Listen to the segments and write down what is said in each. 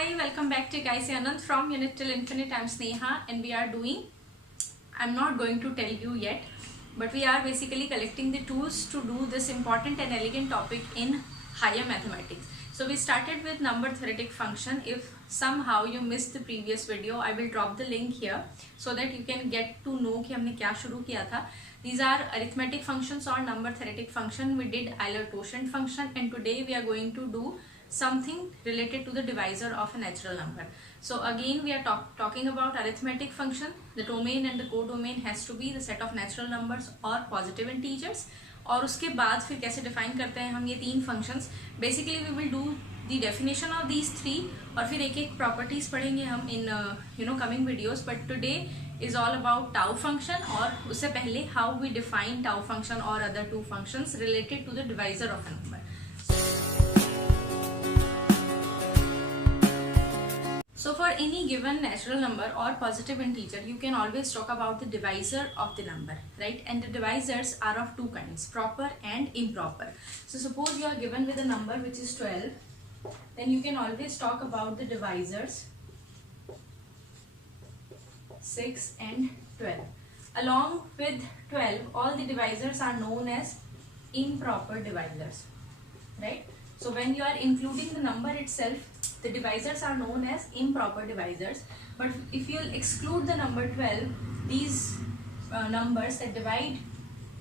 Hi, welcome back to Guys Anand from Unit Till Infinite. I'm Sneha and we are doing, I'm not going to tell you yet, but we are basically collecting the tools to do this important and elegant topic in higher mathematics. So we started with number theoretic function. If somehow you missed the previous video, I will drop the link here so that you can get to know कि हमने क्या शुरू किया था. These are arithmetic functions or number theoretic function. We did Euler-Quotient function and today we are going to do something related to the divisor of a natural number. So again we are talking about arithmetic function. The domain and the codomain has to be the set of natural numbers or positive integers. और उसके बाद फिर कैसे define करते हैं हम ये तीन functions. Basically we will do the definition of these three और फिर एक एक प्रॉपर्टीज पढ़ेंगे हम in coming videos. But today is all about tau function और उससे पहले how we define tau function or other two functions related to the divisor of a number. So for any given natural number or positive integer, you can always talk about the divisor of the number, right? And the divisors are of two kinds, proper and improper. So suppose you are given with a number which is 12, then you can always talk about the divisors 6 and 12. Along with 12, all the divisors are known as improper divisors, right? So when you are including the number itself, the divisors are known as improper divisors. But if you exclude the number 12, these numbers that divide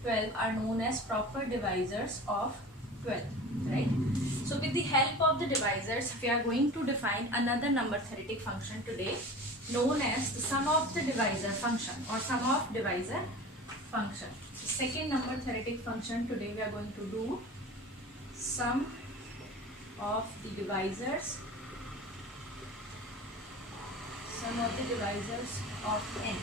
12 are known as proper divisors of 12, right? So with the help of the divisors, we are going to define another number theoretic function today, known as the sum of the divisor function or sum of divisor function. So second number theoretic function today we are going to do sum of the divisors of n,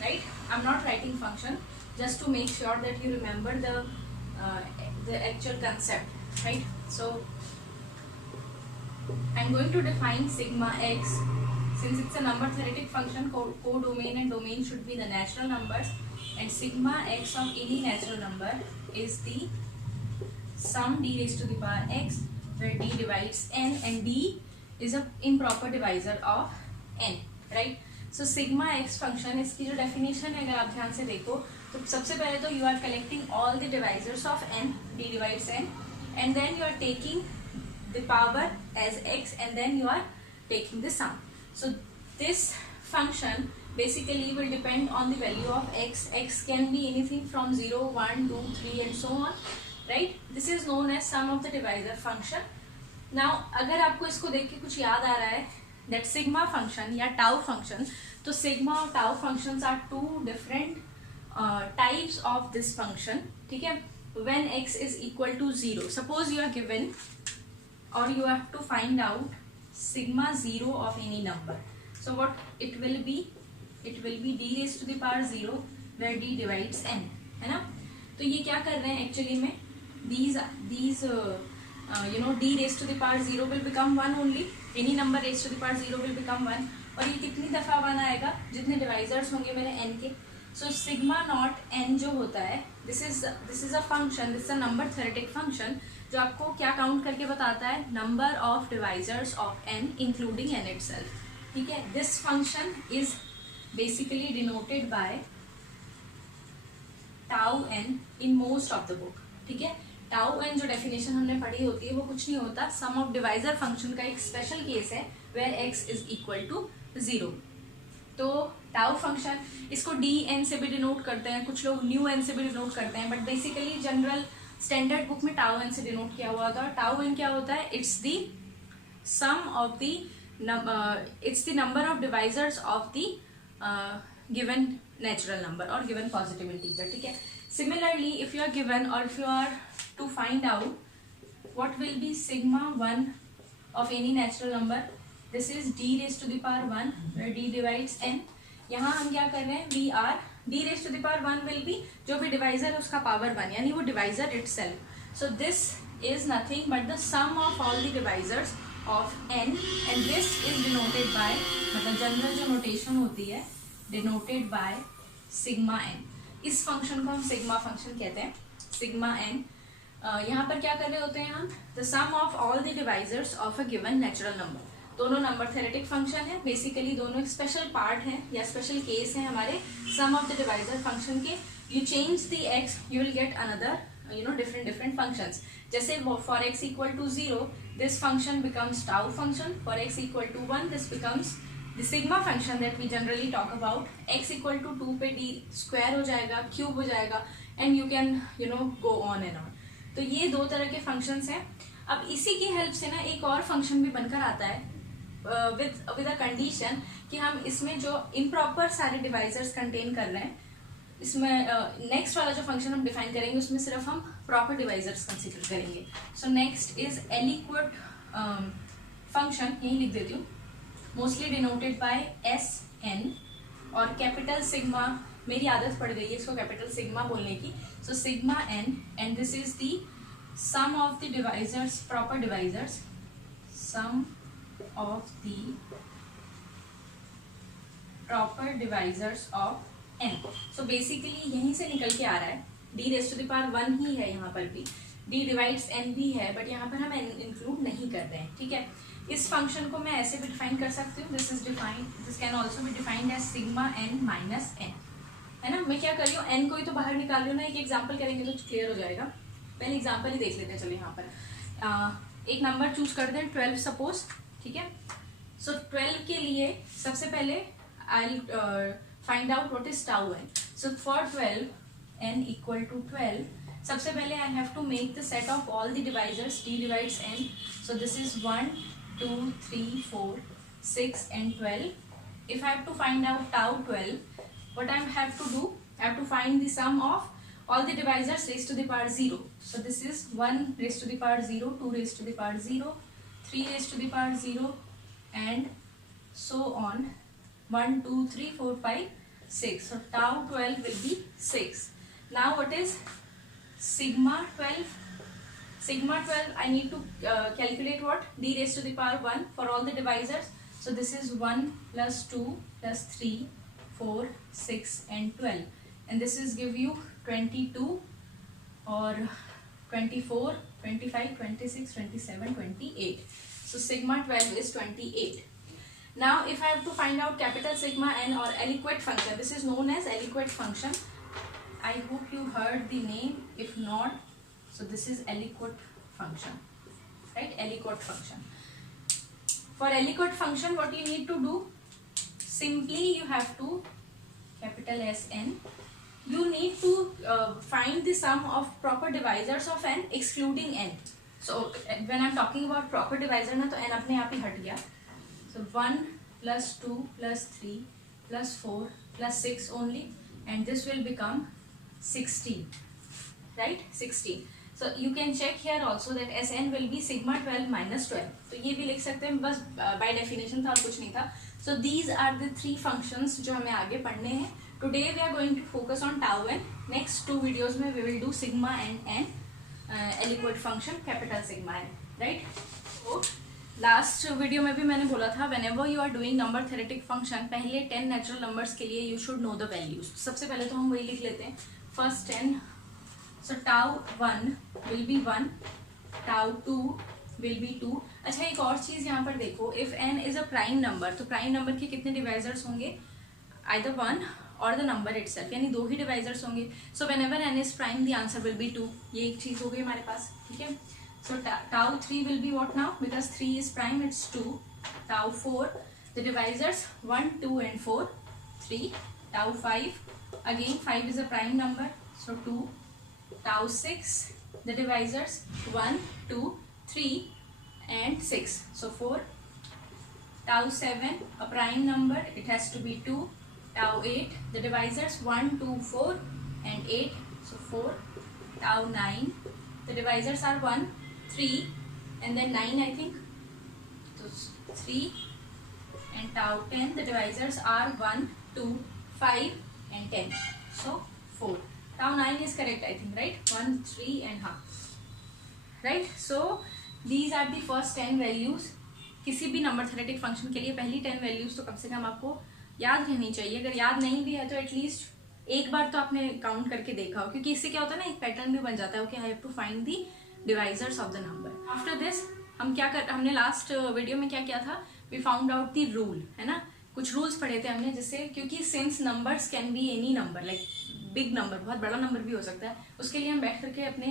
right? I'm not writing function just to make sure that you remember the actual concept, right? So I'm going to define sigma x. Since it's a number theoretic function, codomain and domain should be the natural numbers, and sigma x of any natural number is the sum d raised to the power x, where d divides n and d is a improper divisor of n, right? So sigma x function, इसकी जो definition है अगर आप ध्यान से देखो तो सबसे पहले तो you are collecting all the divisors of n, d divides n, and then you are taking the power as x and then you are taking the sum. So this function basically will depend on the value of x. X can be anything from 0, 1, 2, 3 and so on, right? This is known as sum of the divisor function. Now अगर आपको इसको देख के कुछ याद आ रहा है that sigma function या tau function, तो sigma और tau functions are two different types of this function, ठीक है? When x is equal to 0, suppose you are given or you have to find out sigma 0 of any number. So what it will be? It will be d raised to the power 0 where d divides n, है ना? तो ये क्या कर रहे हैं actually में? These d raised to the power 0 will become 1 only. Any number raised to the power 0 will become 1. और ये कितनी दफा 1 आएगा? जितने divisors होंगे मेरे n के. So sigma naught n जो होता है, this is a function, this is a number theoretic function जो आपको क्या काउंट करके बताता है? Number of divisors of n including n itself, ठीक है? This function is basically denoted by tau n in most of the book, ठीक है? टाउ n जो डेफिनेशन हमने पढ़ी होती है वो कुछ नहीं होता, सम ऑफ डिवाइजर फंक्शन का एक स्पेशल केस है where x is equal to 0. तो टाउ फंक्शन इसको dn से भी डिनोट करते हैं, कुछ लोग न्यू n से भी डिनोट करते हैं, but basically general standard book में टाउ एन से डिनोट किया हुआ था. टाउ एन क्या होता है? It's the sum of the it's the number of divisors of the given natural number और गिवन पॉजिटिव इंटीजर, ठीक है? Similarly if you are given और if you are to find out what will be sigma 1 of any natural number, this is d raised to the power 1 where d divides n. यहाँ हम क्या कर रहे हैं? We are d raised to the power 1 will be जो भी divisor है उसका पावर 1, यानी वो divisor itself. So this is nothing but the sum of all the divisors of n and this is denoted by, मतलब general जो notation होती है denoted by sigma n. इस फंक्शन को हम सिग्मा फंक्शन कहते हैं, सिग्मा n. यहाँ पर क्या कर रहे होते हैं हम? The sum of all the divisors of a given natural number. दोनों नंबर थेरेटिक फंक्शन है, बेसिकली दोनों एक स्पेशल पार्ट है या स्पेशल केस है हमारे सम ऑफ द डिवाइजर फंक्शन के. You change the x, you will get another different functions. जैसे for x equal to 0, this function becomes tau function. For x equal to 1, this becomes the sigma function that we generally talk about. x equal to 2 पे d square हो जाएगा, cube हो जाएगा, and you can go on and on. तो ये दो तरह के फंक्शंस हैं. अब इसी की हेल्प से ना एक और फंक्शन भी बनकर आता है विद अ कंडीशन कि हम इसमें जो इम्प्रॉपर सारे डिवाइजर्स कंटेन कर रहे हैं, इसमें नेक्स्ट वाला जो फंक्शन हम डिफाइन करेंगे उसमें सिर्फ हम प्रॉपर डिवाइजर्स कंसीडर करेंगे. सो नेक्स्ट इज एलिक्वेट फंक्शन, यही लिख देती हूँ, मोस्टली डिनोटेड बाय SN और कैपिटल सिग्मा. मेरी आदत पड़ गई है इसको कैपिटल सिग्मा बोलने की. So sigma n and this is the sum of the divisors, proper divisors, sum of the proper divisors of n. So basically यहीं से निकल के आ रहा है, d raised to the power 1 ही है यहाँ पर भी, d divides n भी है, बट यहाँ पर हम n इंक्लूड नहीं कर रहे हैं. ठीक है, इस फंक्शन को मैं ऐसे भी डिफाइन कर सकती हूँ. This can also be defined as sigma n minus n, है ना. मैं क्या कर रही हूँ, n को ही तो बाहर निकाल रही हूँ ना. एक एग्जाम्पल करेंगे तो क्लियर हो जाएगा. पहले एग्जाम्पल ही देख लेते हैं. चलिए यहाँ पर एक नंबर चूज करते हैं, 12 सपोज. ठीक है, सो 12 के लिए सबसे पहले I will find out what is tau n. So for 12 n equal to 12, सबसे पहले I have to make the set of all the divisors. d divides n, so this is 1 2 3 4 6 and 12. If I have to find out tau 12, what I have to do, I have to find the sum of all the divisors raised to the power 0. So this is 1 raised to the power 0, 2 raised to the power 0, 3 raised to the power 0, and so on. 1 2 3 4 5 6. So tau 12 will be 6. Now what is sigma 12? Sigma 12, I need to calculate what? D raised to the power 1 for all the divisors. So this is 1 plus 2 plus 3 4 6 and 12, and this is give you 22 or 24 25 26 27 28. So sigma 12 is 28. Now if I have to find out capital sigma n or aliquot function, this is known as aliquot function. I hope you heard the name. If not, so this is aliquot function, right? Aliquot function. For aliquot function, what you need to do, simply you have to capital SN, you need to find the sum of proper divisors of n excluding n. So when I'm talking about proper divisor ना, तो n अपने आप ही हट गया. So 1 plus 2 plus 3 plus 4 plus 6 only, and this will become 16, right? 16. So you can check here also that Sn will be sigma 12 minus 12. तो ये भी लिख सकते हैं, बस by definition था और कुछ नहीं था. So these are the three functions जो हमें आगे पढ़ने हैं. Today we are going to focus on tau n. Next 2 videos में we will do sigma n and aliquot function capital sigma n, right? So last video में भी मैंने बोला था, whenever you are doing number theoretic function, पहले 10 natural numbers के लिए you should know the values. सबसे पहले तो हम वही लिख लेते हैं, first 10. So tau 1 will be 1, tau 2 will be 2. अच्छा, एक और चीज यहाँ पर देखो, if n is a prime number, तो prime number के कितने divisors होंगे? Either 1 or the number itself, यानी 2 ही divisors होंगे. So whenever n is prime, the answer will be 2. ये एक चीज हो गई हमारे पास. ठीक है, so tau 3 will be what now? Because 3 is prime, it's 2. Tau 4, the divisors 1 2 and 4 3. Tau 5, again 5 is a prime number, so 2. Tau 6, the divisors 1 2 3 and 6, so 4. Tau 7, a prime number, it has to be 2. Tau 8, the divisors 1 2 4 and 8, so 4. Tau 9, the divisors are 1 3 and then 9, I think, so 3. And tau 10, the divisors are 1 2 5 and 10, so 4. Tau 9 is correct, I think, right? 1 3 and half, right? So these are the first 10 values. किसी भी number थेरेटिक function के लिए पहली 10 values तो कम से कम आपको याद रहनी चाहिए. अगर याद नहीं भी है तो एटलीस्ट एक बार तो आपने काउंट करके देखा हो, क्योंकि इससे क्या होता है ना, एक पैटर्न भी बन जाता है. Okay, I have to find the divisors of the number. After this हम क्या कर, हमने लास्ट वीडियो में क्या किया था, we found out the rule, है ना, कुछ रूल्स पढ़े थे हमने, जिससे क्योंकि since numbers can be any number, like big number, बहुत बड़ा नंबर भी हो सकता है, उसके लिए हम बैठ करके अपने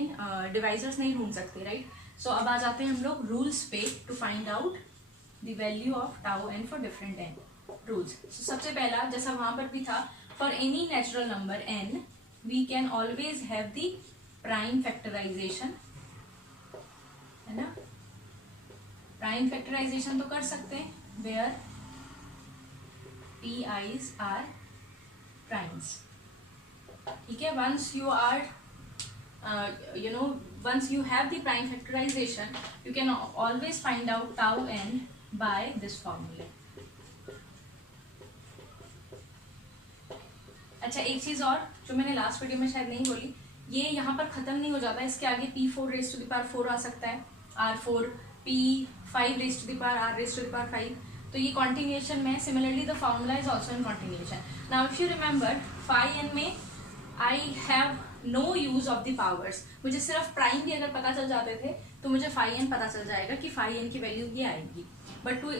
डिवाइजर्स नहीं ढूंढ सकते, राइट। सो अब आ जाते हैं हम लोग रूल्स पे to find out the value of tau n for different n rules. So सबसे पहला, जैसा वहां पर भी था, for any natural number n we can always have the prime factorisation, है ना, प्राइम फैक्टराइजेशन तो कर सकते हैं, वेयर pi's are primes, ठीक है। once you are once you have the prime factorization you can always find out tau n by this formula। अच्छा, एक चीज और जो मैंने लास्ट वीडियो में शायद नहीं बोली, ये यहाँ पर खत्म नहीं हो जाता, इसके आगे p4 raised to the power 4 आ सकता है, r4, p5 raised to the power r raised to the power 5, तो ये कॉन्टिन्यूएशन में। Similarly the formula is also in continuation. Now if you remember, phi n में I have no use of the powers, मुझे सिर्फ prime भी अगर पता चल जाते थे तो मुझे फाई एन पता चल जाएगा कि फाई एन की वैल्यू ये आएगी, but to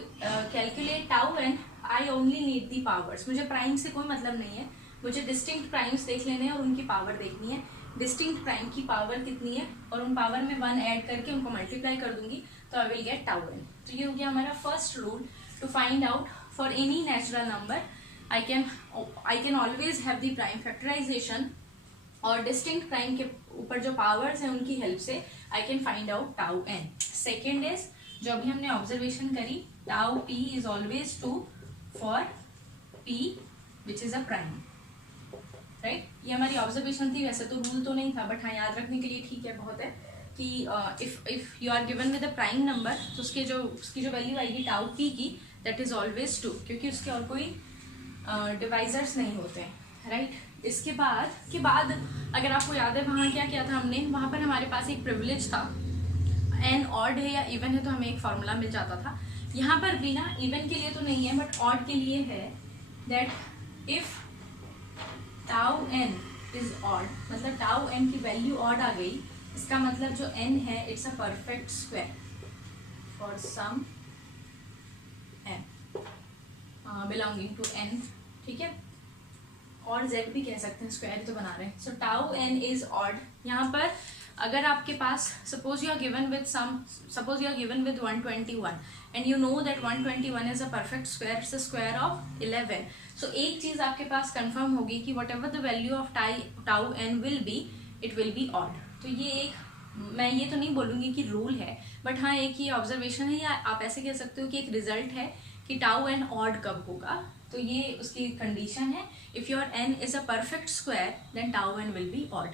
calculate tau n I only need the powers. मुझे प्राइम से कोई मतलब नहीं है, मुझे डिस्टिंक्ट प्राइम्स देख लेने हैं और उनकी पावर देखनी है, डिस्टिंक्ट प्राइम की पावर कितनी है, और उन पावर में 1 ऐड करके उनको मल्टीप्लाई कर दूंगी तो I will get tau n. तो ये हो गया हमारा first rule to find out for any natural number I can always have the prime factorization, और distinct prime के ऊपर जो powers हैं उनकी help से I can find out tau n। Second is, जो अभी हमने observation करी, tau p is always 2 for p which is a prime, right। ये हमारी observation थी, वैसे तो rule तो नहीं था, बट हाँ याद रखने के लिए ठीक है, बहुत है कि if you are given with a prime number तो उसकी जो वैल्यू आएगी tau p की, दैट इज ऑलवेज 2, क्योंकि उसके और कोई डिवाइजर्स नहीं होते हैं, राइट। इसके बाद अगर आपको याद है वहाँ क्या किया था हमने, वहाँ पर हमारे पास एक प्रिविलेज था, एन ऑड है या इवन है तो हमें एक फॉर्मूला मिल जाता था। यहाँ पर भी ना इवन के लिए तो नहीं है बट ऑड के लिए है, that if tau n is odd, मतलब टाउ एन की वैल्यू ऑड आ गई, इसका मतलब जो एन है it's a perfect square for some n belonging to n, ठीक है, और z भी कह सकते हैं, स्क्वायर तो बना रहे हैं। So tau n is odd. यहाँ पर अगर आपके पास suppose you are given with 121 and you know that 121 is a perfect square, it's a square of 11। So एक चीज आपके पास कंफर्म होगी कि whatever the value of tau n will be, it will be odd. तो ये एक, मैं ये तो नहीं बोलूंगी कि रूल है, बट हाँ एक ये ऑब्जर्वेशन है, या आप ऐसे कह सकते हो कि एक रिजल्ट है कि टाउ एन ऑड कब होगा, तो ये उसकी कंडीशन है। If your n is a perfect square then tau n will be odd.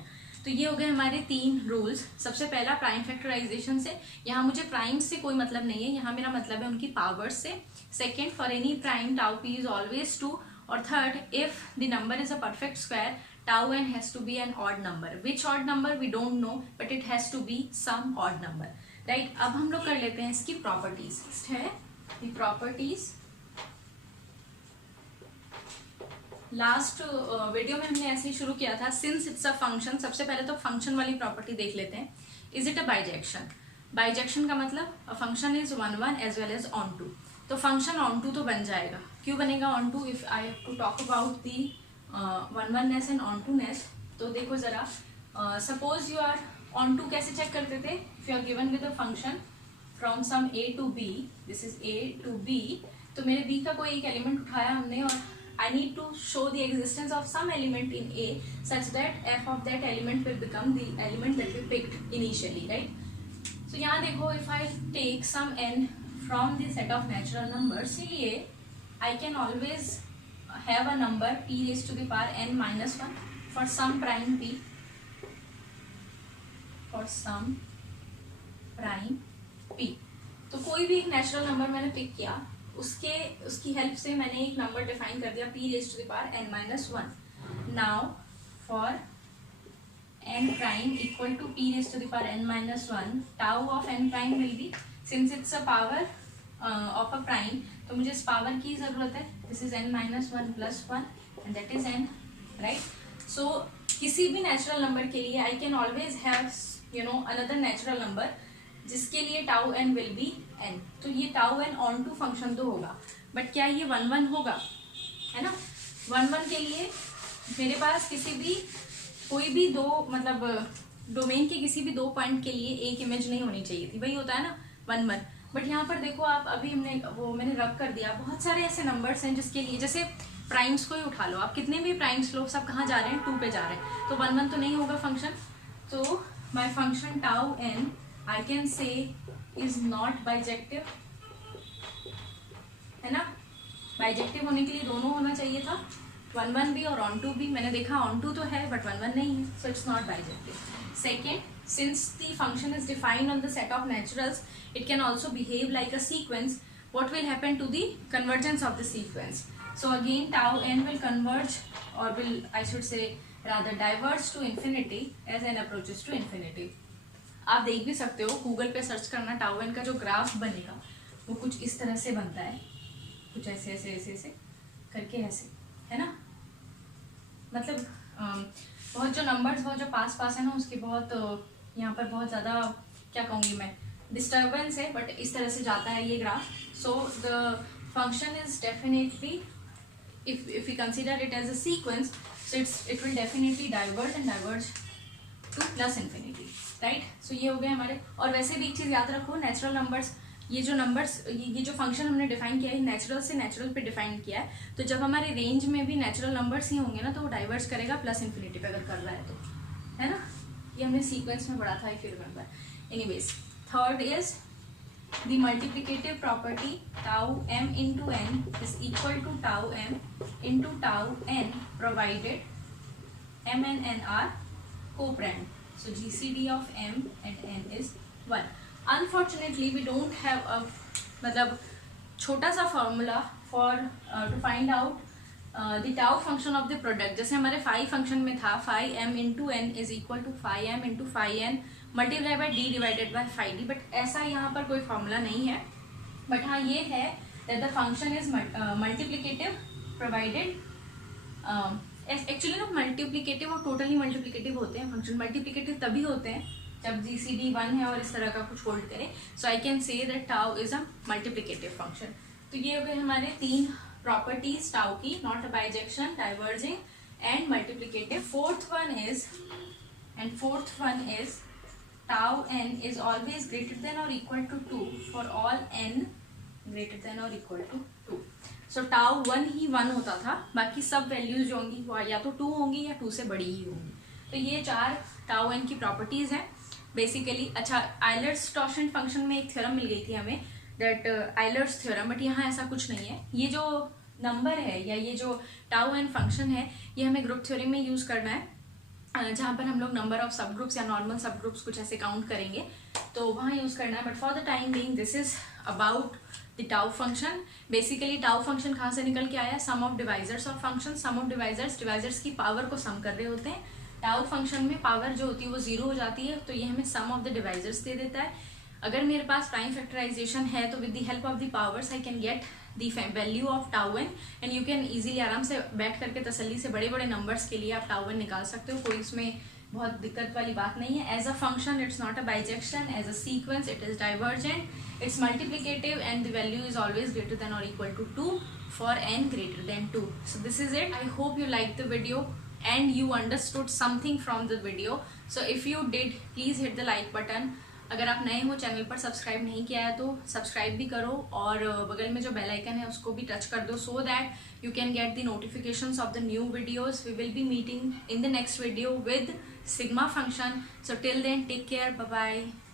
तो ये हो गए हमारे 3 रूल्स। सबसे पहला प्राइम फैक्टराइजेशन से, यहाँ मुझे प्राइम से कोई मतलब नहीं है, यहाँ मेरा मतलब है उनकी पावर्स से। Second, for any prime tau P is always 2, और third, if the number is a perfect square tau n has to be an odd number. Which odd number we don't know, but it has to be some odd number, right। अब हम लोग कर लेते हैं इसकी properties, है the properties। Last video में हमने ऐसे ही शुरू किया था, सिंस इट्स अ फंक्शन। सबसे पहले तो फंक्शन वाली प्रॉपर्टी देख लेते हैं। Is it a bijection? Bijection का मतलब a function is 1 1 as well as onto. तो फंक्शन ऑन टू तो बन जाएगा। क्यों बनेगा onto? If I have to talk about the one oneness and ontoness, तो देखो जरा, suppose you are onto कैसे चेक करते थे? If you are given with a function from some A to B, this is a to B, तो मेरे B का कोई एक एलिमेंट उठाया हमने और I need to show the existence of some element in A such that f of that element will become the element that we picked initially, right? So यहाँ देखो, if I take some n from the set of natural numbers, इसलिए I can always have a number p raised to the power n minus 1 for some prime p, for some prime p। तो कोई भी एक natural number मैंने pick किया, उसकी help से मैंने एक नंबर डिफाइन कर दिया p raise to the power n minus 1। Now for n prime equal to p raise to the power n minus 1, tau of n prime will be, since it's a power of a prime, तो मुझे इस power की जरूरत है। This is n minus 1 plus 1 and that is n, right. So किसी भी natural number के लिए I can always have another natural number जिसके लिए tau n will be n, तो ये tau n onto function तो होगा, बट क्या ये 1 1 होगा, है ना। 1 1 के लिए मेरे पास कोई भी दो मतलब डोमेन के किसी भी दो पॉइंट के लिए एक इमेज नहीं होनी चाहिए थी, वही होता है ना 1 1। बट यहाँ पर देखो आप, अभी मैंने रब कर दिया, बहुत सारे ऐसे नंबर्स हैं जिसके लिए, जैसे प्राइम्स को ही उठा लो आप, कितने भी प्राइम्स लो सब कहाँ जा रहे हैं, 2 पे जा रहे हैं, तो 1 1 तो नहीं होगा फंक्शन। तो माई function tau n I can से इज नॉट बाइजेक्टिव, है ना। बाइजेक्टिव होने के लिए दोनों होना चाहिए था, 1 1 भी और ऑन टू भी। मैंने देखा ऑन टू तो है बट 1 1 नहीं है, so it's not bijective. Second, since the function is defined on the set of naturals, it can also behave like a sequence. What will happen to the convergence of the sequence? So again tau n will converge, or will, I should say rather, diverge to infinity as n approaches to infinity. आप देख भी सकते हो, Google पे search करना, tau n का जो graph बनेगा वो कुछ इस तरह से बनता है, कुछ ऐसे ऐसे ऐसे ऐसे करके ऐसे, है ना। मतलब बहुत जो नंबर्स बहुत जो पास पास है ना, उसकी बहुत यहाँ पर बहुत ज़्यादा क्या कहूँगी मैं, डिस्टर्बेंस है, बट इस तरह से जाता है ये graph. So the function is definitely, if we consider it as a sequence, so it will definitely diverge and diverge to plus infinity, right? So ये हो गए हमारे। और वैसे भी एक चीज़ याद रखो, नेचुरल नंबर्स, ये जो फंक्शन हमने डिफाइन किया है, नेचुरल से नेचुरल पे डिफाइन किया है, तो जब हमारे रेंज में भी नेचुरल नंबर्स ही होंगे ना, तो वो डाइवर्ज करेगा प्लस इन्फिनिटी पे, अगर कर रहा है तो, है ना। ये हमने सीक्वेंस में पढ़ा था, if you remember. Anyways, third is the multiplicative property tau m into n is equal to tau m into tau n provided m and n are coprime, so GCD of m and n is 1. Unfortunately we don't have a मतलब छोटा सा formula for to find out the tau function of the product. जैसे हमारे phi function में था, phi m into n is equal to phi m into phi n multiply by d divided by phi d, but ऐसा यहाँ पर कोई formula नहीं है। बट हाँ ये है that the function is multiplicative provided, actually ना मल्टीप्लिकेटिव और टोटली मल्टीप्लिकेटिव होते हैं फंक्शन। मल्टीप्लिकेटिव तभी होते हैं जब GCD 1 है और इस तरह का कुछ होल्ड करे। So I can say that tau is a multiplicative function. तो ये हो गए हमारे 3 प्रॉपर्टीज टाउ की, not bijection, diverging and multiplicative. Fourth one is tau n is always greater than or equal to 2 for all n greater than or equal to 2. So tau 1 ही 1 होता था, बाकी सब वैल्यूज जो होंगी वो या तो 2 होंगी या 2 से बड़ी ही होंगी। तो ये 4 टाउ n की प्रॉपर्टीज हैं बेसिकली। अच्छा, आइलर्स-टॉरशन फंक्शन में एक थ्योरम मिल गई थी हमें, दैट आइलर्स थ्योरम, बट यहाँ ऐसा कुछ नहीं है। ये जो नंबर है या ये जो टाउ n फंक्शन है, ये हमें ग्रुप थ्योरी में यूज करना है, जहाँ पर हम लोग नंबर ऑफ सब ग्रुप्स या नॉर्मल सब ग्रुप्स कुछ ऐसे काउंट करेंगे, तो वहाँ यूज करना है। But for the time being this is about the tau function. Basically tau function कहाँ से निकल के आया, sum of divisors of function. Sum of divisors की पावर को सम कर रहे होते हैं। टाउ फंक्शन में पावर जो होती है वो 0 हो जाती है, तो ये हमें सम ऑफ द डिवाइजर्स दे देता है। अगर मेरे पास प्राइम फैक्टराइजेशन है तो with the help of the powers I can get the value of tau n and you can easily, आराम से बैठ करके तसल्ली से बड़े बड़े नंबर्स के लिए आप टाउ n निकाल सकते हो। कोई इसमें बहुत दिक्कत वाली बात नहीं है। As a function it's not a bijection, as a sequence it is divergent, it's multiplicative and the value is always greater than और equal to 2 for n greater than 2. So this is it. I hope you liked the video and you understood something from the video. So if you did, please hit the like button. अगर आप नए हो channel पर, subscribe नहीं किया है तो subscribe भी करो, और बगल में जो बेल आइकन है उसको भी टच कर दो, so that you can get the notifications of the new videos. We will be meeting in the next video with sigma function. So till then, take care, bye bye.